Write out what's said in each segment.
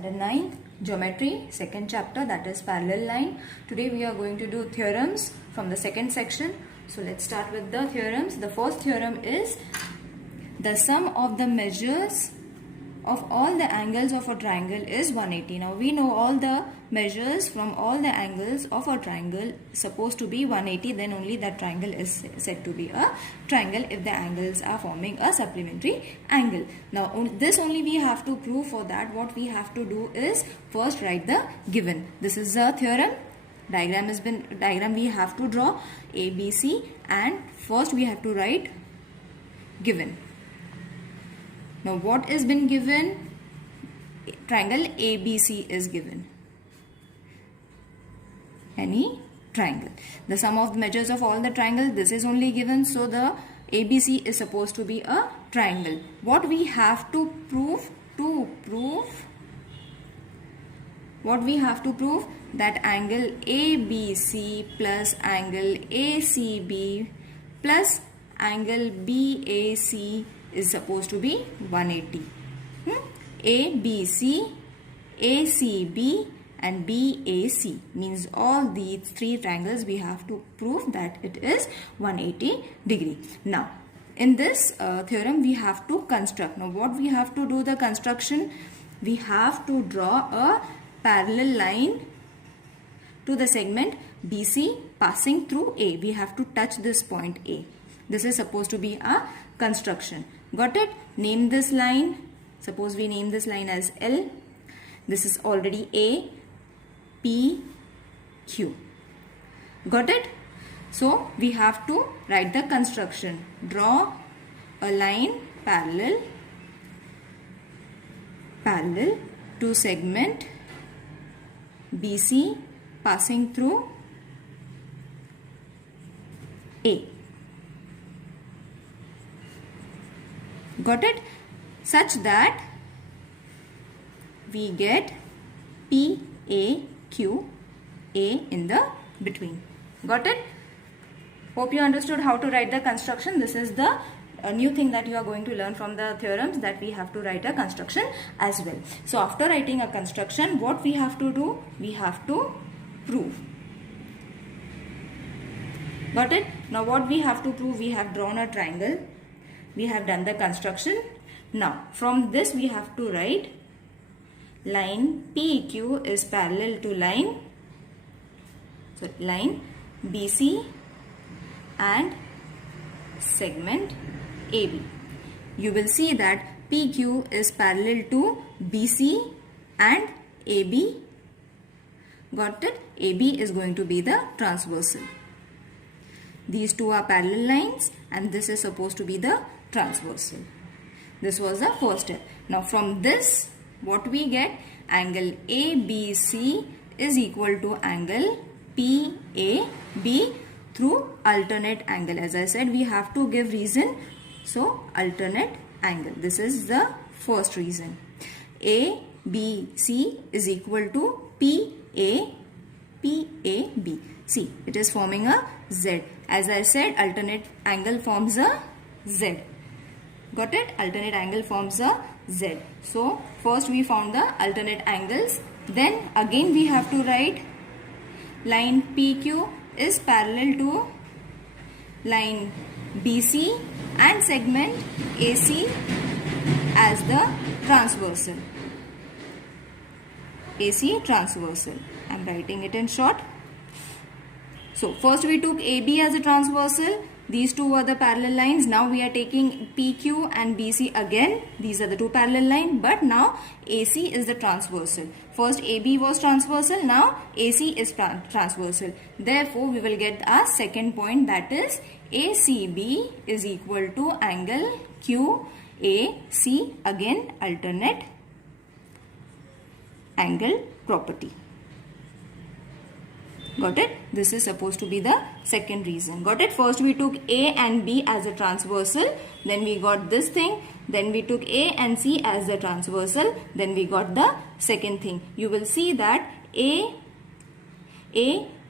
Standard 9 Geometry, second chapter, that is parallel line. Today we are going to do theorems from the second section. So let's start with the theorems. The first theorem is the sum of the measures of all the angles of a triangle is 180. Now we know all the measures from all the angles of a triangle supposed to be 180, then only that triangle is said to be a triangle if the angles are forming a supplementary angle. Now this only we have to prove. For that what we have to do is first write the given. This is a theorem. Diagram we have to draw ABC, and first we have to write given. Now what is been given? Triangle ABC is given. Any triangle. The sum of the measures of all the triangles, this is only given. So the ABC is supposed to be a triangle. What we have to prove? What we have to prove? That angle ABC plus angle ACB plus angle BAC is supposed to be 180. ABC, ACB and BAC means all these three triangles we have to prove that it is 180 degree. Now in this theorem we have to construct. Now what we have to do the construction? We have to draw a parallel line to the segment BC passing through A. We have to touch this point A. This is supposed to be a construction. Got it? Name this line. Suppose we name this line as L. This is already A, P, Q. Got it? So we have to write the construction. Draw a line parallel to segment BC passing through A. Got it? Such that we get P, A, Q, A in the between. Got it? Hope you understood how to write the construction. This is the new thing that you are going to learn from the theorems, that we have to write a construction as well. So after writing a construction, what we have to do? We have to prove. Got it? Now what we have to prove? We have drawn a triangle. We have done the construction. Now from this we have to write line PQ is parallel to line BC and segment AB. You will see that PQ is parallel to BC and AB. Got it? AB is going to be the transversal. These two are parallel lines and this is supposed to be the transversal. This was the first step. Now from this what we get? Angle ABC is equal to angle PAB through alternate angle. As I said, we have to give reason. So alternate angle. This is the first reason. ABC is equal to PAB. See, it is forming a Z. As I said, alternate angle forms a Z. Got it? Alternate angle forms a Z. So first we found the alternate angles. Then again we have to write line PQ is parallel to line BC and segment AC as the transversal. AC transversal. I am writing it in short. So first we took AB as a transversal. These two were the parallel lines. Now we are taking PQ and BC again. These are the two parallel lines. But now AC is the transversal. First AB was transversal. Now AC is transversal. Therefore we will get our second point, that is ACB is equal to angle QAC. Again alternate angle property. Got it? This is supposed to be the second reason. Got it? First we took A and B as a transversal. Then we got this thing. Then we took A and C as the transversal. Then we got the second thing. You will see that A,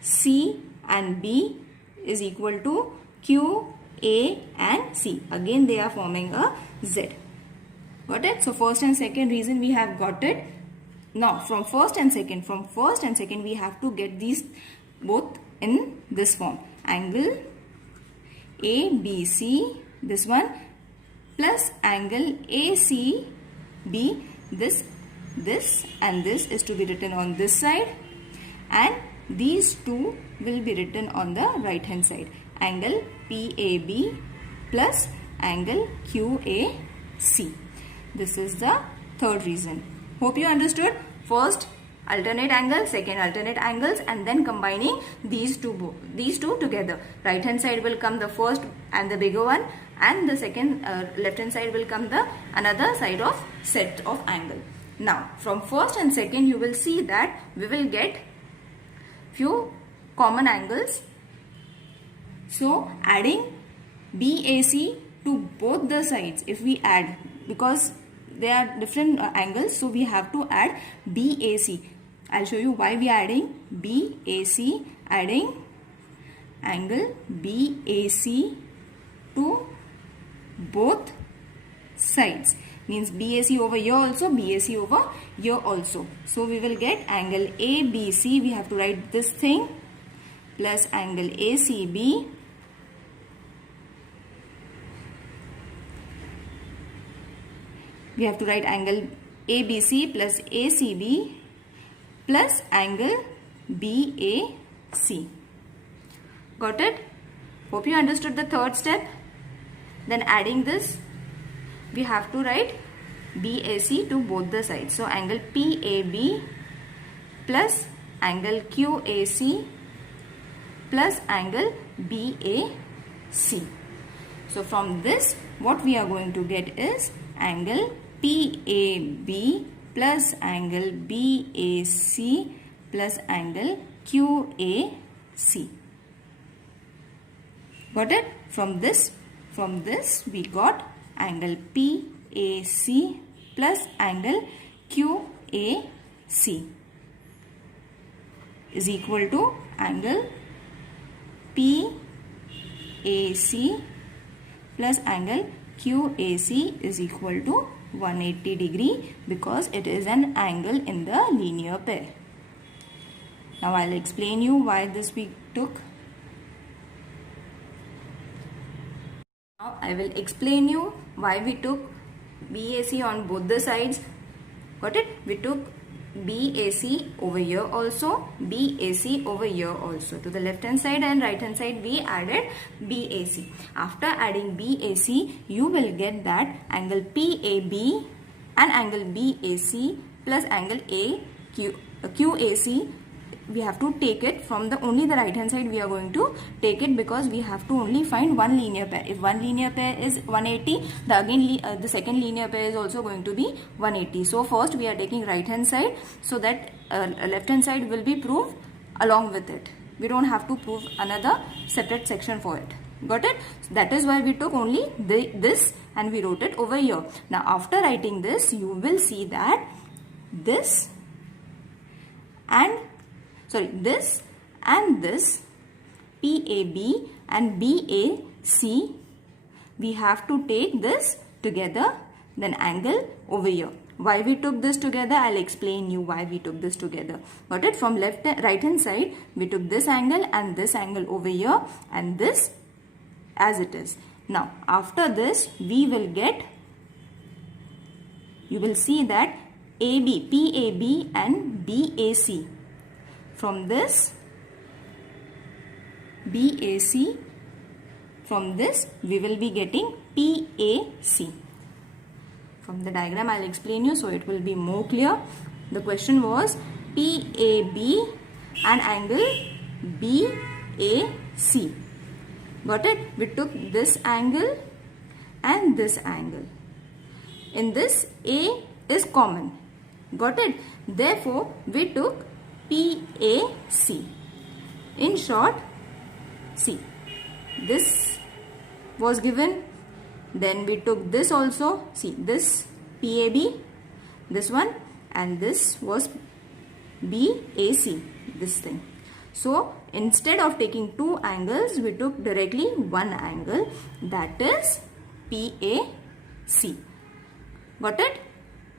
C and B is equal to Q, A and C. Again they are forming a Z. Got it? So first and second reason we have got it. Now from first and second we have to get these both in this form. Angle ABC, this one, plus angle ACB, this and this is to be written on this side, and these two will be written on the right hand side. Angle PAB plus angle QAC. This is the third reason. Hope you understood. First alternate angle, second alternate angles, and then combining these two together. Right hand side will come the first and the bigger one, and the second left hand side will come the another side of set of angle. Now from first and second you will see that we will get few common angles. So adding BAC to both the sides, if we add, because they are different angles, so we have to add BAC. I'll show you why we are adding BAC. Adding angle BAC to both sides means BAC over here also, BAC over here also. So we will get angle ABC, we have to write this thing, plus angle ACB we have to write angle ABC plus ACB plus angle BAC. Got it? Hope you understood the third step. Then adding this, we have to write BAC to both the sides. So angle PAB plus angle QAC plus angle BAC. So from this, what we are going to get is angle PAB plus angle BAC plus angle QAC. Got it? From this we got angle PAC plus angle QAC is equal to angle PAC plus angle QAC is equal to 180 degree, because it is an angle in the linear pair. Now I'll explain you why this we took. Now I will explain you why we took BAC on both the sides. Got it? We took BAC over here also, BAC over here also. To the left hand side and right hand side we added BAC. After adding BAC, you will get that angle PAB and angle BAC plus angle QAC. We have to take it from the only the right hand side we are going to take it, because we have to only find one linear pair. If one linear pair is 180, the second linear pair is also going to be 180. So first we are taking right hand side, so that left hand side will be proved along with it. We don't have to prove another separate section for it. Got it? So that is why we took only this and we wrote it over here. Now after writing this, you will see that this and this PAB and BAC, we have to take this together, then angle over here. Why we took this together, I'll explain you why we took this together. Got it? From right hand side, we took this angle and this angle over here, and this as it is. Now after this, we will get, you will see that PAB and BAC. From this BAC, from this we will be getting PAC. From the diagram I'll explain you so it will be more clear. The question was PAB and angle BAC. Got it? We took this angle and this angle. In this, A is common. Got it? Therefore we took PAC. In short, see, this was given, then we took this also, see this PAB, this one, and this was BAC, this thing. So instead of taking two angles, we took directly one angle, that is PAC. Got it?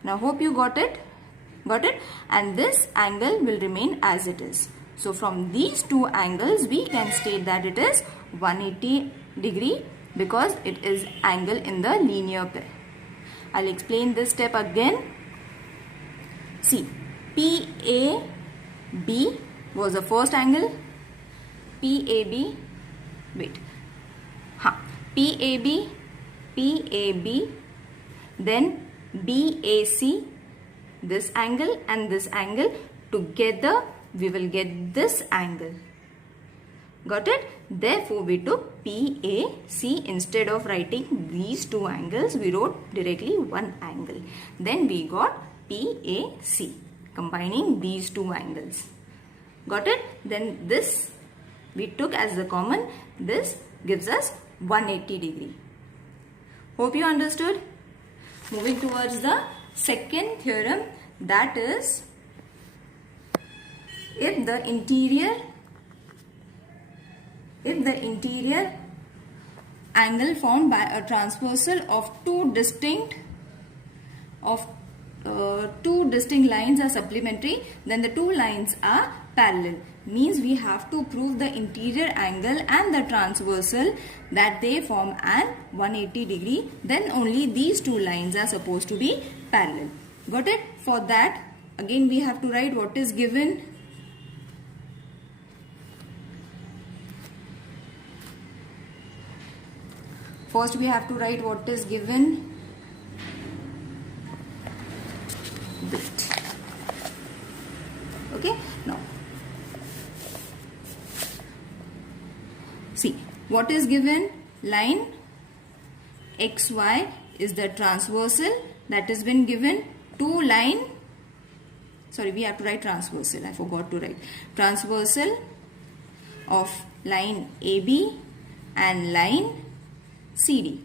Now hope you got it. Got it? And this angle will remain as it is. So from these two angles we can state that it is 180 degree because it is angle in the linear pair. I'll explain this step again. See, PAB was the first angle. PAB, wait. PAB, then BAC, this angle and this angle together we will get this angle. Got it? Therefore we took PAC. Instead of writing these two angles, we wrote directly one angle. Then we got PAC, combining these two angles. Got it? Then this we took as the common. This gives us 180 degree. Hope you understood. Moving towards the second theorem, that is, if the interior angle formed by a transversal of two distinct lines are supplementary, then the two lines are parallel. Means we have to prove the interior angle and the transversal that they form an 180 degree. Then only these two lines are supposed to be parallel. Got it? For that, again we have to write what is given. First we have to write what is given. Wait. Okay, now see what is given. Line XY is the transversal that has been given to line, sorry, we have to write transversal, I forgot to write transversal of line AB and line CD.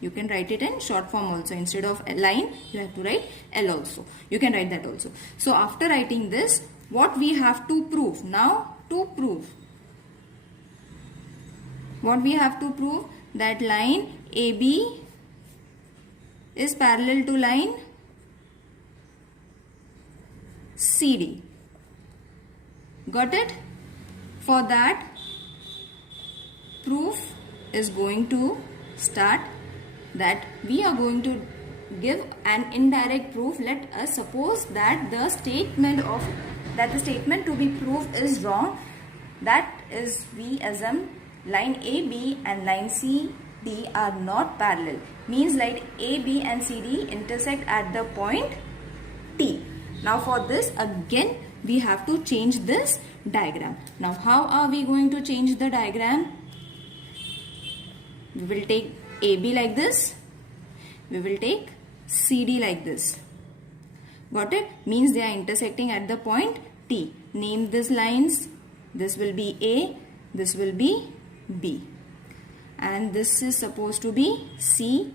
You can write it in short form also. Instead of a line, you have to write L also. You can write that also. So after writing this, what we have to prove? Now to prove, what we have to prove? That line AB is parallel to line CD. Got it? For that, proof is going to start that we are going to give an indirect proof. Let us suppose that the statement to be proved is wrong. That is, we assume line AB and line CD are not parallel. Means line AB and CD intersect at the point T. Now for this, again we have to change this diagram. Now how are we going to change the diagram? We will take AB like this. We will take CD like this. Got it? Means they are intersecting at the point T. Name these lines. This will be A. This will be B. And this is supposed to be C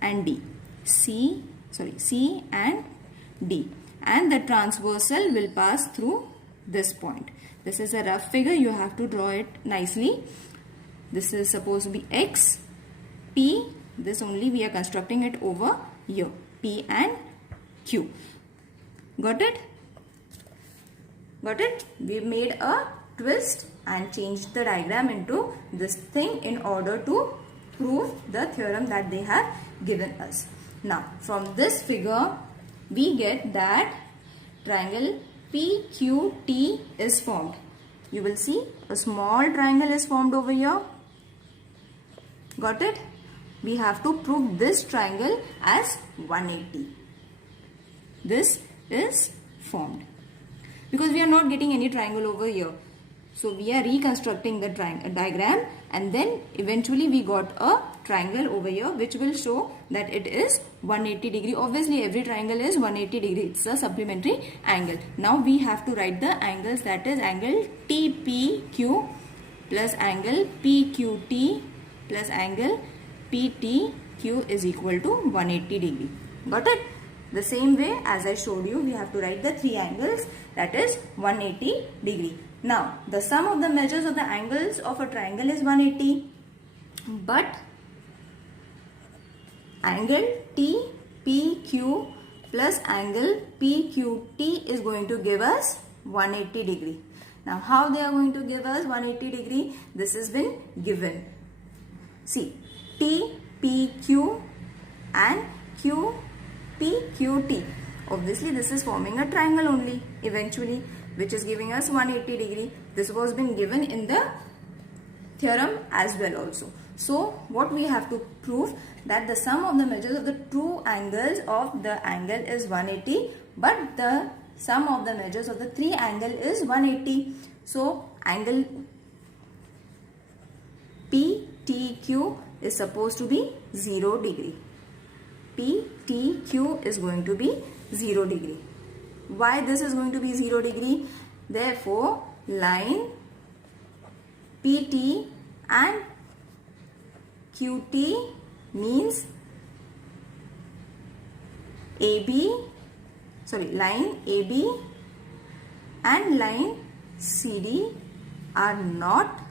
and D. C and D. And the transversal will pass through this point. This is a rough figure. You have to draw it nicely. This is supposed to be X, P. This only we are constructing it over here. P and Q. Got it? Got it? We made a twist and changed the diagram into this thing in order to prove the theorem that they have given us. Now, from this figure, we get that triangle PQT is formed. You will see a small triangle is formed over here. Got it? We have to prove this triangle as 180. This is formed. Because we are not getting any triangle over here. So we are reconstructing the diagram, and then eventually we got a triangle over here which will show that it is 180 degree. Obviously every triangle is 180 degree. It's a supplementary angle. Now we have to write the angles, that is angle TPQ plus angle PQT plus angle PTQ is equal to 180 degree. Got it? The same way as I showed you, we have to write the three angles, that is 180 degree. Now, the sum of the measures of the angles of a triangle is 180, but angle TPQ plus angle PQT is going to give us 180 degree. Now how they are going to give us 180 degree? This has been given. See, TPQ and QPQT. Obviously this is forming a triangle only eventually, which is giving us 180 degree. This was been given in the theorem as well also. So what we have to prove, that the sum of the measures of the true angles of the angle is 180, but the sum of the measures of the three angle is 180. So angle PTQ is supposed to be 0 degree. PTQ is going to be 0 degree. Why this is going to be 0 degree? Therefore, line PT and QT means line AB and line CD are not